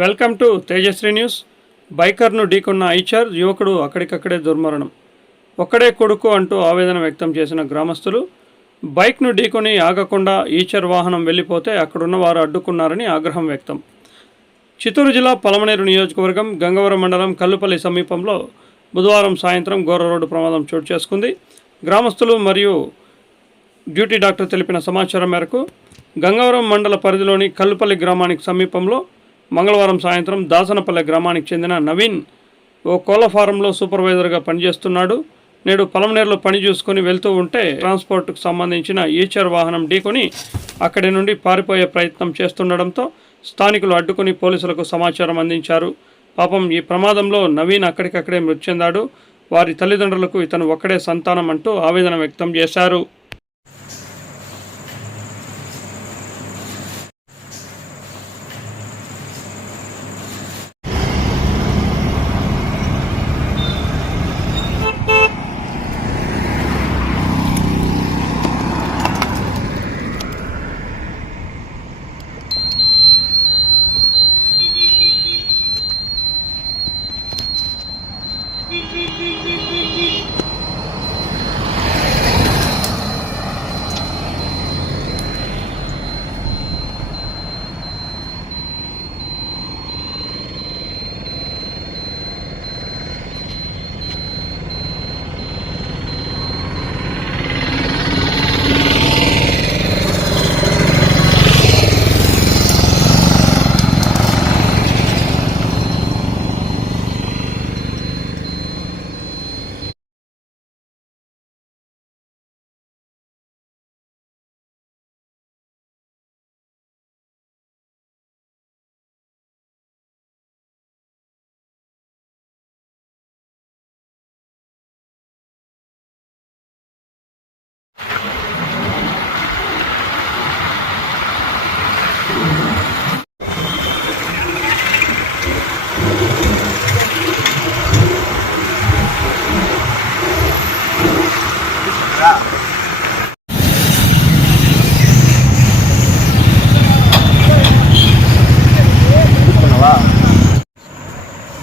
Welcome to Tejashri news. బైకర్ను ఢీకొన్న Eicher, యువకుడు అక్కడికక్కడే దుర్మరణం. ఒక్కడే కొడుకు అంటూ ఆవేదన వ్యక్తం చేసిన గ్రామస్తులు బైక్ను ఢీకొని ఆగకుండా ఈచర్ వాహనం వెళ్ళిపోతే అక్కడున్న వారు అడ్డుకున్నారని ఆగ్రహం వ్యక్తం. చిత్తూరు జిల్లా పలమనేరు నియోజకవర్గం గంగవరం మండలం కల్లుపల్లి సమీపంలో బుధవారం సాయంత్రం ఘోర రోడ్డు ప్రమాదం చోటు చేసుకుంది. గ్రామస్తులు మరియు డ్యూటీ డాక్టర్ తెలిపిన సమాచారం మేరకు గంగవరం మండల పరిధిలోని కల్లుపల్లి గ్రామానికి సమీపంలో మంగళవారం సాయంత్రం దాసనపల్లె గ్రామానికి చెందిన నవీన్ ఓ కోళ్ల ఫారంలో సూపర్వైజర్గా పనిచేస్తున్నాడు. నేడు పలమనేరులో పని చూసుకొని వెళ్తూ ఉంటే ట్రాన్స్పోర్ట్కు సంబంధించిన ఈచర్ వాహనం ఢీకొని అక్కడి నుండి పారిపోయే ప్రయత్నం చేస్తుండడంతో స్థానికులు అడ్డుకుని పోలీసులకు సమాచారం అందించారు. పాపం ఈ ప్రమాదంలో నవీన్ అక్కడికక్కడే మృతి చెందాడు. వారి తల్లిదండ్రులకు ఇతను ఒక్కడే సంతానం అంటూ ఆవేదన వ్యక్తం చేశారు.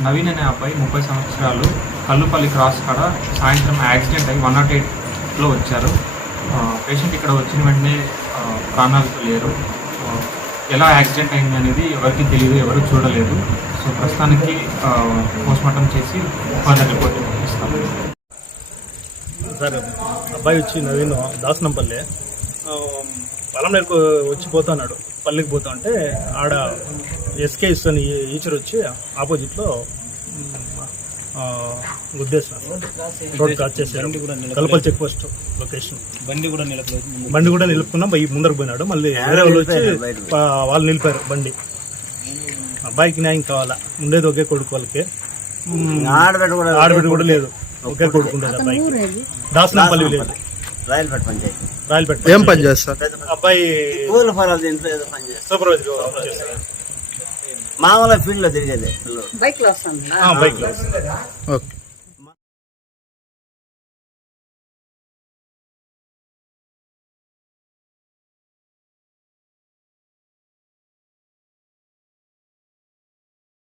నవీన్ అనే అబ్బాయి 30 సంవత్సరాలు కల్లుపల్లి క్రాస్ కాడ సాయంత్రం యాక్సిడెంట్ అయ్యి 108లో వచ్చారు. పేషెంట్ ఇక్కడ వచ్చిన వెంటనే ప్రాణాలతో లేరు. ఎలా యాక్సిడెంట్ అయింది అనేది ఎవరికి తెలియదు, ఎవరు చూడలేదు. సో ప్రస్తుతానికి పోస్ట్మార్టం చేసి ఫర్దర్ రిపోర్ట్ ఇస్తాం. సార్, అబ్బాయి వచ్చి నవీన్ దాసనంపల్లి పలమనేరుకు వచ్చి పోతున్నాడు. పల్లికి పోతా ఉంటే ఆడ ఎస్కేఎస్ అని ఈచర్ వచ్చి ఆపోజిట్లో గుద్దేశాను. రోడ్ క్రాస్ చేశారు. కల్పల్ చెక్ పోస్ట్ లొకేషన్. బండి కూడా నిలుపుకున్నాం. ముందరకు పోయినాడు. మళ్ళీ వేరే వాళ్ళు వచ్చి వాళ్ళు నిలిపారు బండి. అబ్బాయికి న్యాయం కావాలా. ఉండేది ఒకే కొడుకు వాళ్ళకి. ఆడబిడ్డ కూడా లేదు. ఒకే కొడుకు ఉండేది అబ్బాయికి. దాసనంపల్లి విలేజ్, రాయలపేట. ఏం పని చేస్తారు అబ్బాయి? సూపర్వైజర్. మామూలుగా ఫీల్డ్ లో తిరిగేది బైక్ లో. ఓకే.